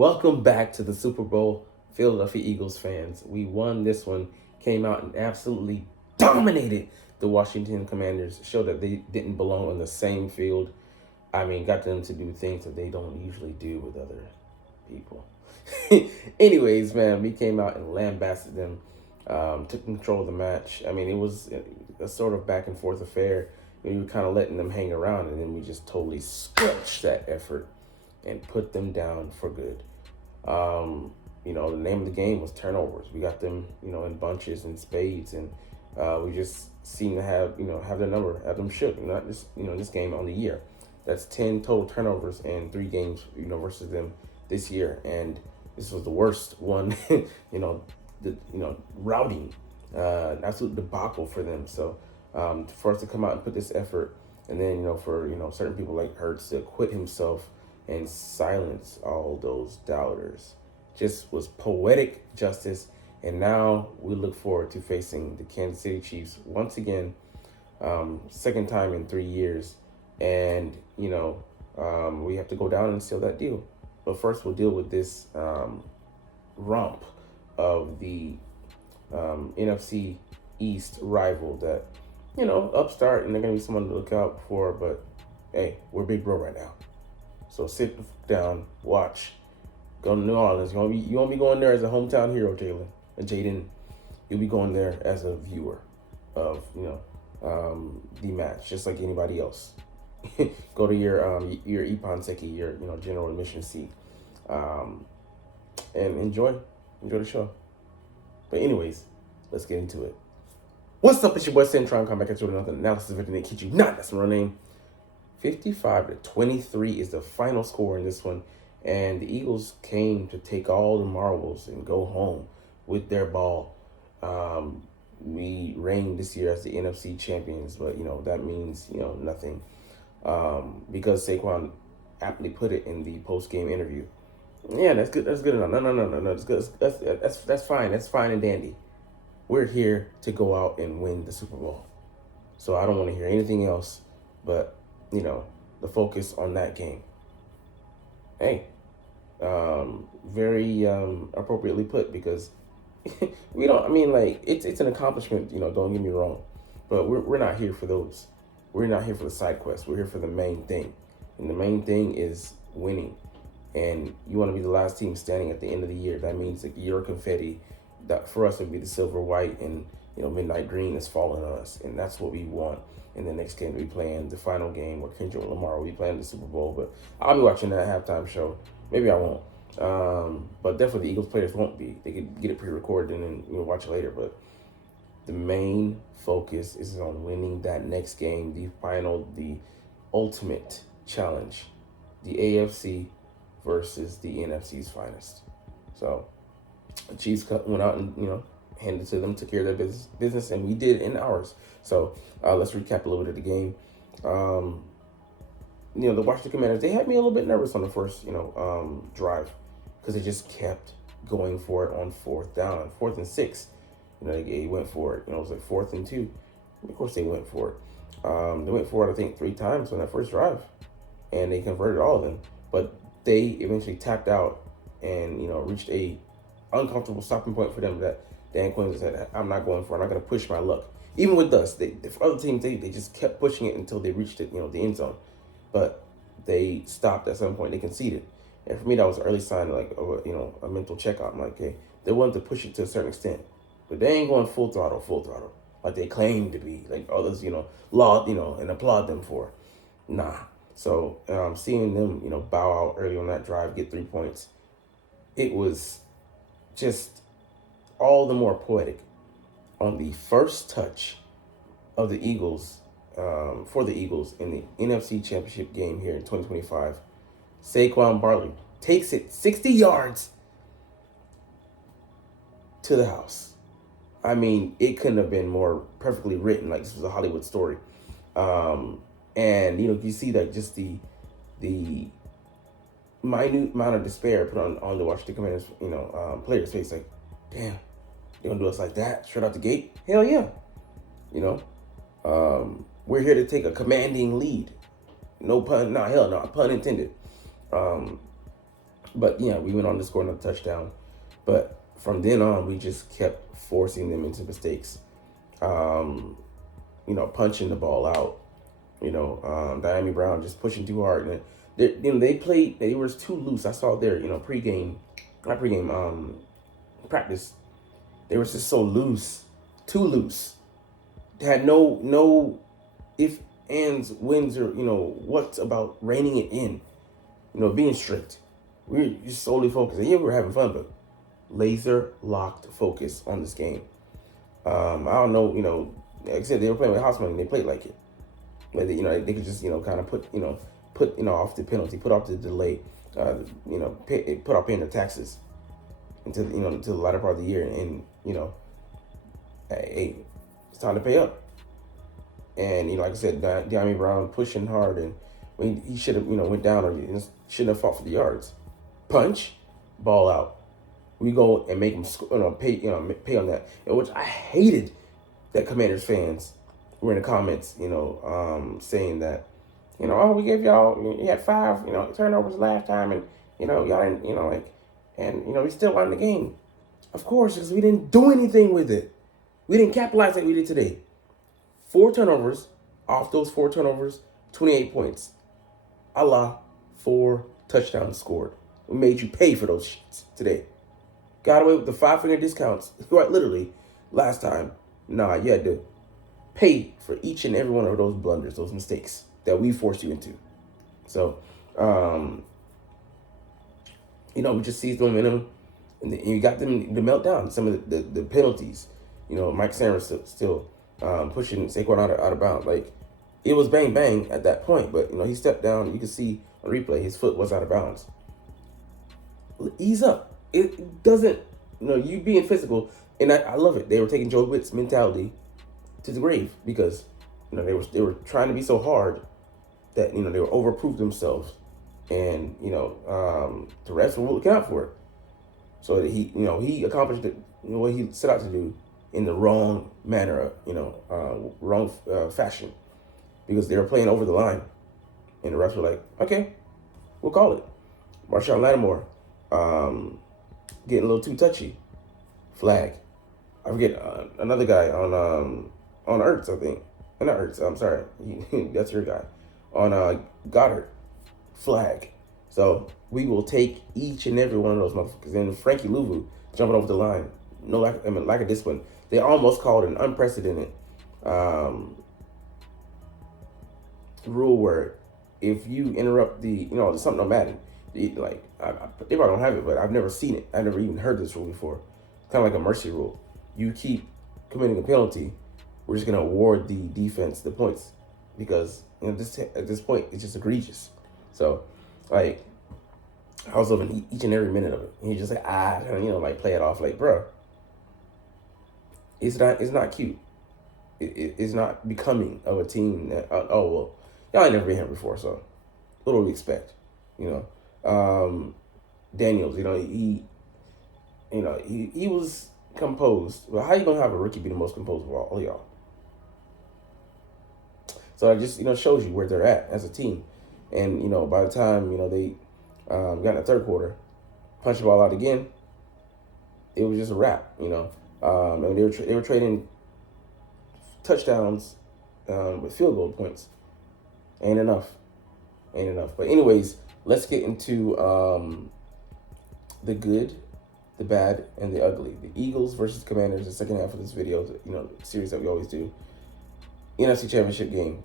Welcome back to the Super Bowl, Philadelphia Eagles fans. We won this one, came out and absolutely dominated the Washington Commanders, showed that they didn't belong on the same field. I mean, got them to do things that they don't usually do with other people. Anyways, man, we came out and lambasted them, took control of the match. I mean, it was a sort of back and forth affair. We were kind of letting them hang around, and then we just totally squelched that effort and put them down for good. The name of the game was turnovers. We got them, in bunches and spades, and we just seem to have their number, have them shook. Not just, this game on the year. That's 10 total turnovers in 3 games, versus them this year, and this was the worst one. Routing, absolute debacle for them. So for us to come out and put this effort, and then for certain people like Hurts to acquit himself and silence all those doubters, just was poetic justice. And now we look forward to facing the Kansas City Chiefs once again, second time in 3 years. And, we have to go down and seal that deal. But first, we'll deal with this romp of the NFC East rival that, upstart, and they're going to be someone to look out for. But, hey, we're big bro right now. So sit down, watch, go to New Orleans. You won't be going there as a hometown hero, Jaden. You'll be going there as a viewer of, the match, just like anybody else. Go to your Ippon Seki, your general admission seat, and enjoy the show. But anyways, let's get into it. What's up? It's your boy Cintron. Come back at you with another analysis of it, and it kid you not. That's my real name. 55-23 is the final score in this one, and the Eagles came to take all the marbles and go home with their ball. We reigned this year as the NFC champions, but that means nothing, because Saquon aptly put it in the post-game interview. Yeah, that's good. That's good enough. No. That's good. That's fine. That's fine and dandy. We're here to go out and win the Super Bowl, so I don't want to hear anything else but the focus on that game. Hey, very appropriately put, because it's an accomplishment, don't get me wrong, but we're not here for those. We're not here for the side quest. We're here for the main thing. And the main thing is winning. And you want to be the last team standing at the end of the year. That means like your confetti, that for us would be the silver, white, and midnight green is falling on us. And that's what we want. In the next game, we'll be playing the final game where Kendrick Lamar will be playing the Super Bowl. But I'll be watching that halftime show. Maybe I won't. But definitely the Eagles players won't be. They could get it pre-recorded and then watch it later. But the main focus is on winning that next game, the ultimate challenge, the AFC versus the NFC's finest. So the Chiefs went out and, handed to them, took care of their business, and we did in ours. So let's recap a little bit of the game. The Washington Commanders, they had me a little bit nervous on the first, drive, because they just kept going for it on 4th down, 4th and 6. They went for it. It was like 4th and 2. Of course, they went for it. They went for it, I think, 3 times on that first drive, and they converted all of them. But they eventually tapped out and, reached a uncomfortable stopping point for them that Dan Quinn said, I'm not going for it. I'm not going to push my luck. Even with us, for other teams, they just kept pushing it until they reached it, the end zone. But they stopped at some point. They conceded. And for me, that was an early sign of a mental checkout. I'm like, okay, they wanted to push it to a certain extent, but they ain't going full throttle, like they claim to be, like others, laud, and applaud them for. Nah. So seeing them, bow out early on that drive, get 3 points, it was just all the more poetic. On the first touch of the Eagles, for the Eagles in the NFC Championship game here in 2025, Saquon Barkley takes it 60 yards to the house. I mean, it couldn't have been more perfectly written. Like, this was a Hollywood story. And, you see that just the minute amount of despair put on the Washington Commanders, players' face. Like, damn, they're going to do us like that straight out the gate? Hell yeah. We're here to take a commanding lead. No pun, pun intended. But yeah, we went on to score another touchdown. But from then on, we just kept forcing them into mistakes. Punching the ball out. Diami Brown just pushing too hard, and they were too loose. I saw their practice. They were just so loose, too loose. They had no if ands, wins, or what's about reining it in. Being strict. We were just solely focused. And yeah, we were having fun, but laser locked focus on this game. I don't know. Like I said, they were playing with house money. And they played like it. But they could just kind of put off the penalty, put off the delay, put off paying the taxes until the latter part of the year, and hey, it's time to pay up. And like I said, Diami Brown pushing hard, and he should have went down or shouldn't have fought for the yards. Punch, ball out. We go and make him pay on that, which I hated that Commanders fans were in the comments, saying that, oh, we gave y'all, you had 5, turnovers last time, and y'all didn't, we still won the game. Of course, because we didn't do anything with it. We didn't capitalize like we did today. 4 turnovers. Off those 4 turnovers, 28 points. 4 touchdowns scored. We made you pay for those shits today. Got away with the 5-finger discounts, quite literally, last time. Nah, you had to pay for each and every one of those blunders, those mistakes that we forced you into. So, we just seized the momentum, and you got them to melt down some of the penalties. Mike Sanders still pushing Saquon out of bounds. Like, it was bang bang at that point, but he stepped down. You can see on replay his foot was out of bounds. Ease up. It doesn't, you being physical, and I love it. They were taking Joe Witt's mentality to the grave because they were trying to be so hard that they were overproof themselves, and the refs were looking out for it. So that he accomplished what he set out to do in the wrong manner, wrong fashion, because they were playing over the line, and the refs were like, okay, we'll call it. Marshawn Lattimore getting a little too touchy, flag. I forget another guy on Ertz, I think. Not Ertz, I'm sorry. That's your guy. On Goddard, flag. So we will take each and every one of those motherfuckers. And Frankie Louvu jumping over the line. Lack of discipline. They almost called an unprecedented rule where if you interrupt something don't matter. They probably don't have it, but I've never seen it. I've never even heard this rule before. Kind of like a mercy rule. You keep committing a penalty, we're just gonna award the defense the points because at this point it's just egregious. So I was loving each and every minute of it. And you just play it off like, bro, it's not cute. It's not becoming of a team that y'all ain't never been here before, so what do we expect? Daniels, he was composed. Well, how you gonna have a rookie be the most composed of all y'all? So it just shows you where they're at as a team, and by the time they got in the third quarter, punch the ball out again, it was just a wrap. And they were trading touchdowns with field goal points. Ain't enough. But anyways, let's get into the good, the bad, and the ugly. The Eagles versus Commanders, the second half of this video, series that we always do. NFC Championship game.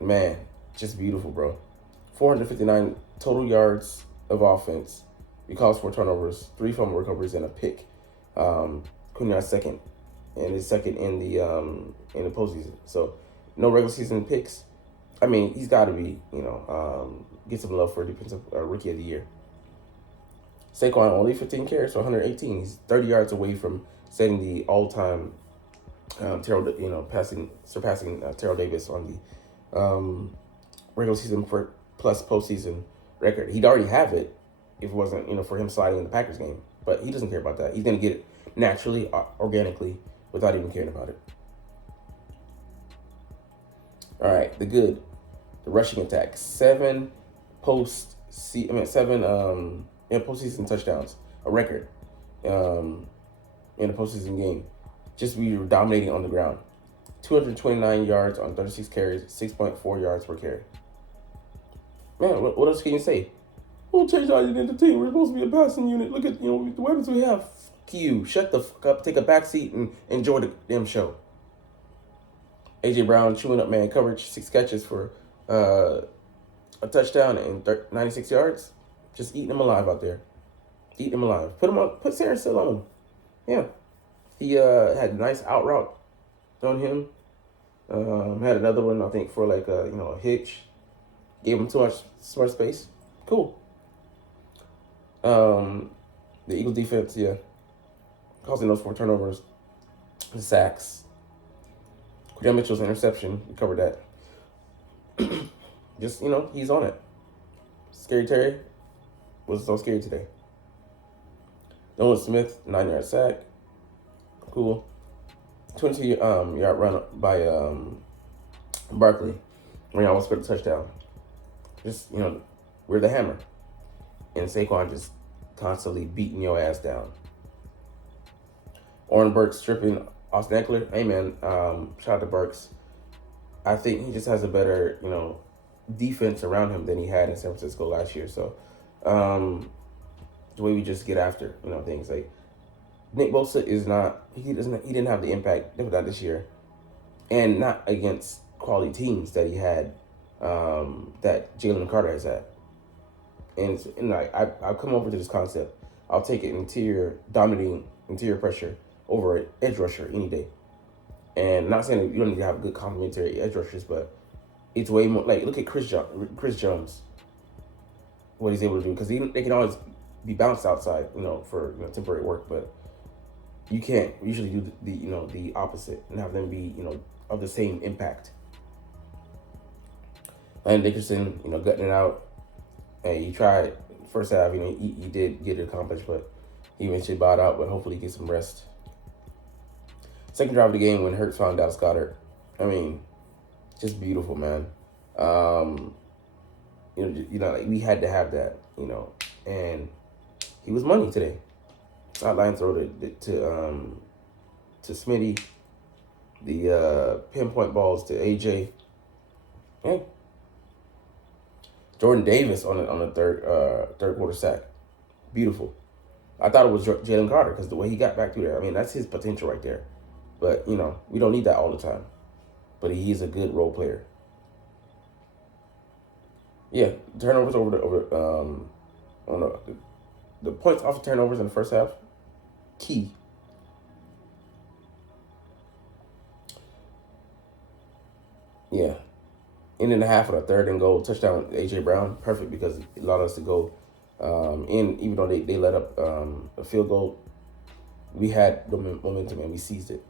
Man, just beautiful, bro. 459 total yards of offense. We caused 4 turnovers, 3 fumble recoveries, and a pick. Cunha second, and his second in the postseason. So no regular season picks. I mean, he's got to be, get some love for defensive rookie of the year. Saquon only 15 carries for 118. He's 30 yards away from setting the all-time surpassing Terrell Davis on the regular season plus postseason record. He'd already have it if it wasn't, for him sliding in the Packers game. But he doesn't care about that. He's going to get it naturally, organically, without even caring about it. All right, the good. The rushing attack. 7 post postseason touchdowns, a record in a postseason game. Just we were dominating on the ground. 229 yards on 36 carries, 6.4 yards per carry. Man, what else can you say? We'll change our identity. We're supposed to be a passing unit. Look at the weapons we have. Fuck you. Shut the fuck up. Take a back seat and enjoy the damn show. AJ Brown chewing up man coverage, 6 catches for a touchdown and 96 yards. Just eating him alive out there. Eating him alive. Put Sarah still on him. Yeah. He had a nice out route on him. Had another one, I think, for like a hitch. Gave him too much smart space. Cool. The Eagles defense, yeah, causing those 4 turnovers, the sacks. Cordell Mitchell's interception, we covered that. Just, he's on it. Scary Terry was so scary today. Nolan Smith, 9-yard sack. Cool. 22-yard run by Barkley, where he almost put a touchdown. Just, we're the hammer. And Saquon just constantly beating your ass down. Oren Burks stripping Austin Eckler. Hey, man, shout out to Burks. I think he just has a better, defense around him than he had in San Francisco last year. So, the way we just get after, things like Nick Bosa he didn't have the impact, definitely not this year, and not against quality teams that he had, that Jalen Carter has had. And I've come over to this concept. I'll take an dominating interior pressure over an edge rusher any day. And not saying that you don't need to have good complementary edge rushers, but it's way more like, look at Chris Jones, what he's able to do, because they can always be bounced outside, for temporary work, but you can't usually do the opposite and have them be of the same impact. Landon Dickerson, gutting it out. Hey, he tried first half, he did get it accomplished, but he eventually bowed out, but hopefully he gets some rest. Second drive of the game when Hurts found Dallas Goedert. I mean, just beautiful, man. We had to have that, and he was money today. Sideline throw to Smitty, the pinpoint balls to AJ. Hey. Jordan Davis on the third quarter sack. Beautiful. I thought it was Jalen Carter because the way he got back through there, I mean, that's his potential right there. But, we don't need that all the time. But he's a good role player. Yeah, turnovers on the points off of turnovers in the first half, key. Yeah. In and a half of the third and goal touchdown, AJ Brown, perfect because it allowed us to go in, even though they let up a field goal. We had the momentum and we seized it.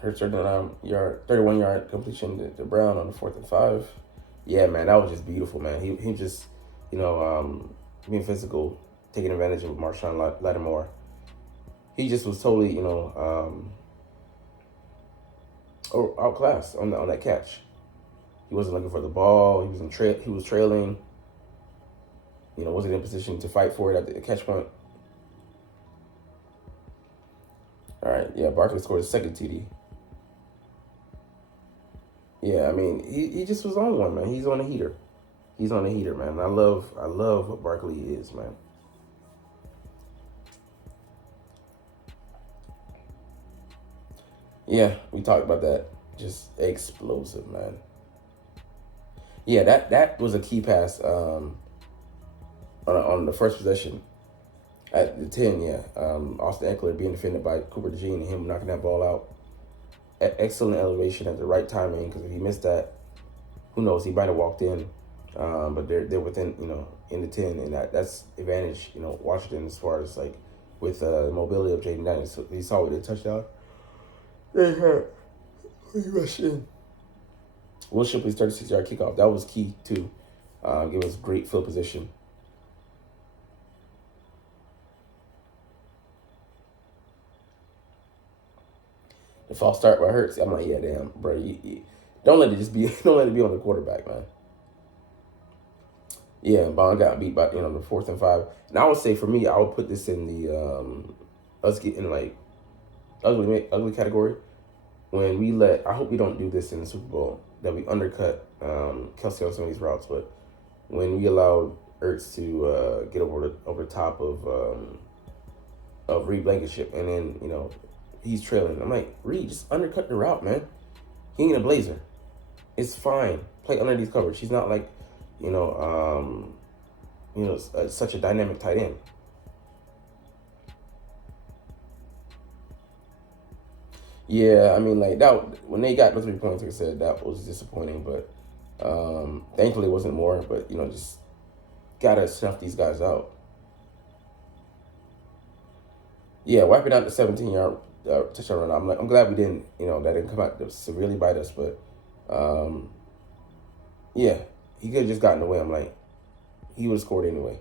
Hurts 31-yard completion to Brown on the 4th and 5. Yeah, man, that was just beautiful, man. He just, being physical, taking advantage of Marshawn Lattimore. He just was totally, outclassed on that catch. He wasn't looking for the ball. He was trailing. Wasn't in a position to fight for it at the catch point. All right, yeah, Barkley scored his second TD. Yeah, I mean, he just was on one, man. He's on a heater. He's on a heater, man. I love what Barkley is, man. Yeah, we talked about that. Just explosive, man. Yeah, that was a key pass on the first possession at the 10. Yeah, Austin Eckler being defended by Cooper DeJean and him knocking that ball out. Excellent elevation at the right timing, because if he missed that, who knows? He might have walked in. But they're within, in the 10, and that's advantage, Washington as far as like with the mobility of Jaden Daniels. So he saw with the touchdown. He rushed in. Will Shipley's 36-yard kickoff, that was key too. Give us great field position. The false start by Hurts. I'm like, yeah, damn, bro. Don't let it just be. Don't let it be on the quarterback, man. Yeah, Bond got beat by the 4th and 5. And I would say for me, I would put this in the us getting like ugly category. When we I hope we don't do this in the Super Bowl, that we undercut Kelsey on some of these routes, but when we allowed Ertz to get over top of Reed Blankenship, and then he's trailing. I'm like, Reed, just undercut the route, man. He ain't a blazer. It's fine. Play under these coverage. He's not like such a dynamic tight end. Yeah, I mean, like that when they got the 3 points, like I said, that was disappointing. But thankfully, it wasn't more. But just gotta snuff these guys out. Yeah, wiping out the 17-yard touchdown run. I'm glad we didn't. That didn't come out to severely bite us. But yeah, he could have just gotten away. I'm like, he would have scored anyway.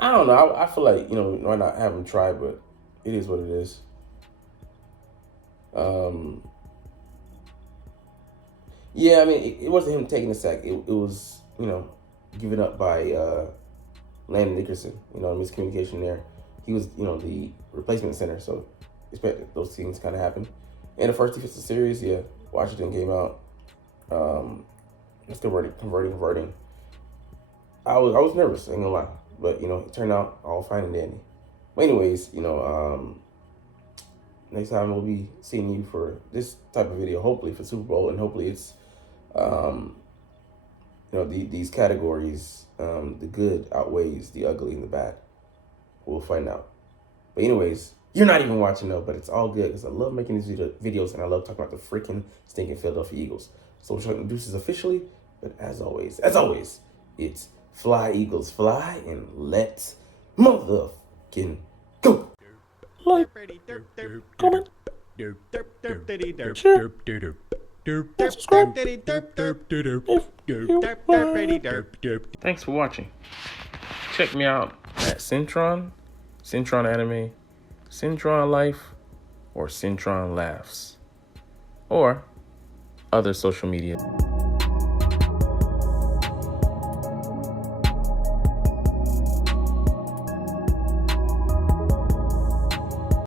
I don't know. I feel like, why not have him try, but it is what it is. Yeah, I mean, it wasn't him taking the sack. It was, given up by Landon Dickerson. Miscommunication there. He was, the replacement center, so expect those things kind of happen. And the first defensive series, yeah, Washington came out. Just converting. I was nervous, I ain't gonna lie. But, it turned out all fine and dandy. But anyways, next time we'll be seeing you for this type of video, hopefully for Super Bowl, and hopefully it's, these categories, the good outweighs the ugly and the bad. We'll find out. But anyways, you're not even watching though, but it's all good because I love making these videos and I love talking about the freaking stinking Philadelphia Eagles. So we're trying to do this officially, but as always, it's fly, Eagles, fly, and let's motherfucking go. Like, comment, share, and subscribe if you like. Thanks for watching. Check me out at Cintron Anime, Cintron Life, or Cintron Laughs, or other social media.